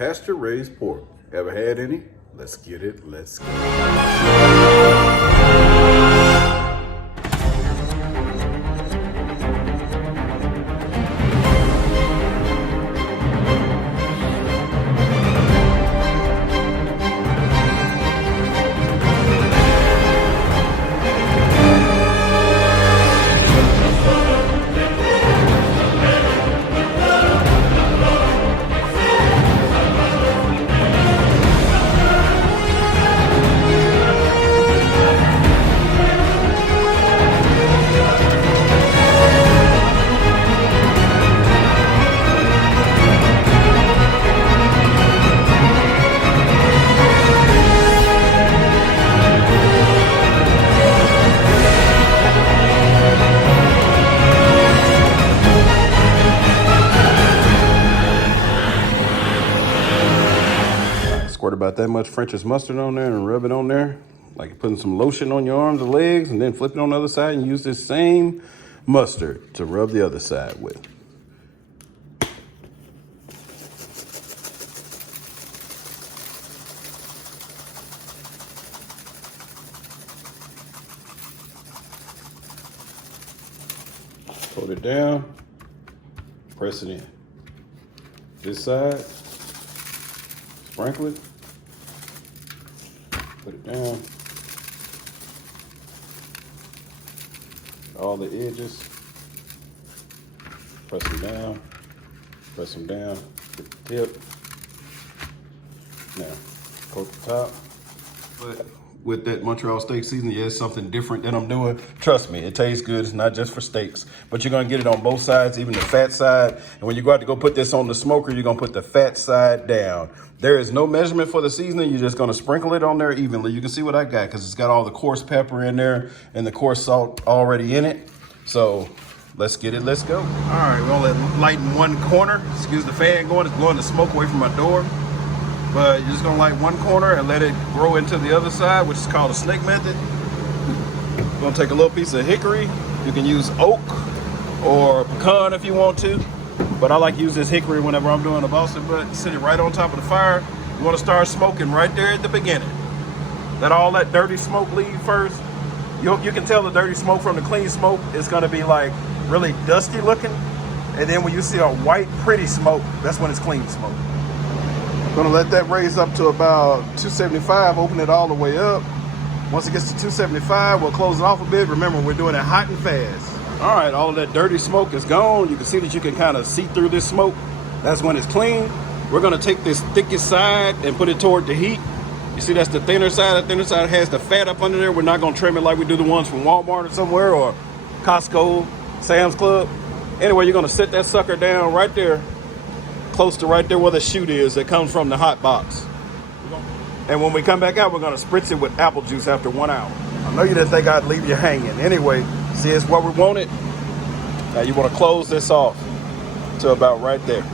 pasture raised pork. Ever had any? Let's get it, let's go. Squirt about that much French's mustard on there and rub it on there, like putting some lotion on your arms and legs, and then flip it on the other side and use this same mustard to rub the other side with. Put it down, press it in. This side, sprinkle it, put it down, all the edges, press them down, get the tip. Now, coat the top. But with that Montreal steak seasoning, yeah, it's something different that I'm doing. Trust me, it tastes good. It's not just for steaks, but you're gonna get it on both sides, even the fat side. And when you go out to go put this on the smoker, you're gonna put the fat side down. There is no measurement for the seasoning. You're just gonna sprinkle it on there evenly. You can see what I got because it's got all the coarse pepper in there and the coarse salt already in it. So let's get it, let's go. All right, we're gonna lighten one corner. Excuse the fan going, it's blowing the smoke away from my door. But you're just gonna light one corner and let it grow into the other side, which is called a snake method. You're gonna take a little piece of hickory. You can use oak or pecan if you want to, but I like to use this hickory whenever I'm doing a Boston butt. Sit it right on top of the fire. You wanna start smoking right there at the beginning. Let all that dirty smoke leave first. You can tell the dirty smoke from the clean smoke. It's gonna be like really dusty looking. And then when you see a white, pretty smoke, that's when it's clean smoke. Gonna let that raise up to about 275, open it all the way up. Once it gets to 275, we'll close it off a bit. Remember, we're doing it hot and fast. All right, all of that dirty smoke is gone. You can see that you can kind of see through this smoke. That's when it's clean. We're gonna take this thickest side and put it toward the heat. You see that's the thinner side. The thinner side has the fat up under there. We're not gonna trim it like we do the ones from Walmart or somewhere, or Costco, Sam's Club. Anyway, you're gonna set that sucker down right there, close to right there where the chute is that comes from the hot box. And when we come back out, we're gonna spritz it with apple juice after 1 hour. I know you didn't think I'd leave you hanging. Anyway, see, it's where we want it. Now you wanna close this off to about right there.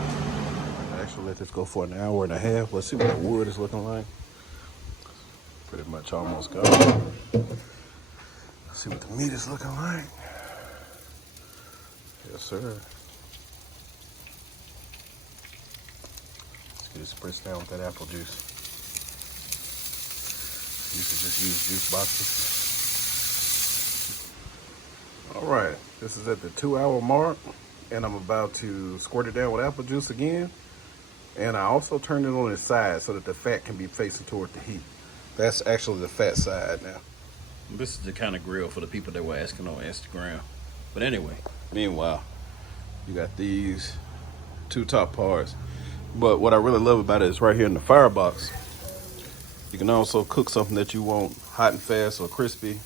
Actually, let this go for an hour and a half. Let's see what the wood is looking like. Pretty much almost gone. Let's see what the meat is looking like. Yes, sir. Just spritz down with that apple juice. You can just use juice boxes. All right, this is at the 2 hour mark, and I'm about to squirt it down with apple juice again. And I also turned it on its side so that the fat can be facing toward the heat. That's actually the fat side now. This is the kind of grill for the people that were asking on Instagram. But anyway, meanwhile, you got these two top parts. But what I really love about it is right here in the firebox. You can also cook something that you want hot and fast or crispy,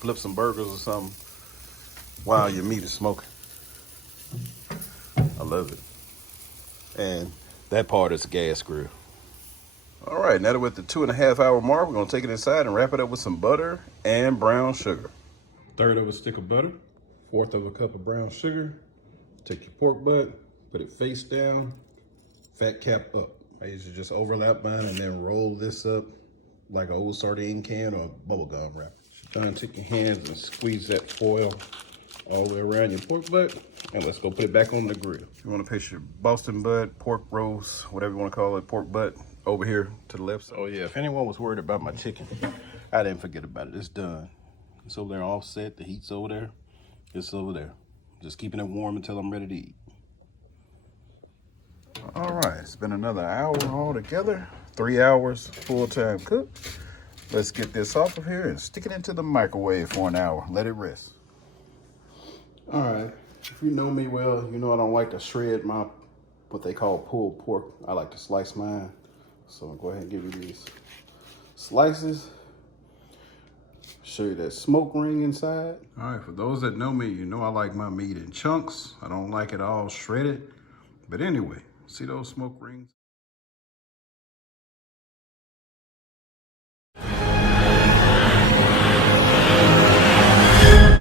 flip some burgers or something while your meat is smoking. I love it. And that part is a gas grill. All right, now that we're at the 2.5 hour mark, we're gonna take it inside and wrap it up with some butter and brown sugar. 1/3 of a stick of butter, 1/4 of a cup of brown sugar. Take your pork butt, put it face down, fat cap up. I usually just overlap mine and then roll this up like an old sardine can or bubble gum wrap. Done, take your hands and squeeze that foil all the way around your pork butt. And let's go put it back on the grill. You want to place your Boston butt, pork roast, whatever you want to call it, pork butt, over here to the left side. Oh yeah, if anyone was worried about my chicken, I didn't forget about it. It's done. It's over there all set. The heat's over there. It's over there. Just keeping it warm until I'm ready to eat. All right, it's been another hour altogether. 3 hours full-time cook. Let's get this off of here and stick it into the microwave for an hour. Let it rest. All right, if you know me well, you know I don't like to shred my, what they call pulled pork. I like to slice mine. So go ahead and give you these slices. Show you that smoke ring inside. All right, for those that know me, you know I like my meat in chunks. I don't like it all shredded. But anyway, see those smoke rings?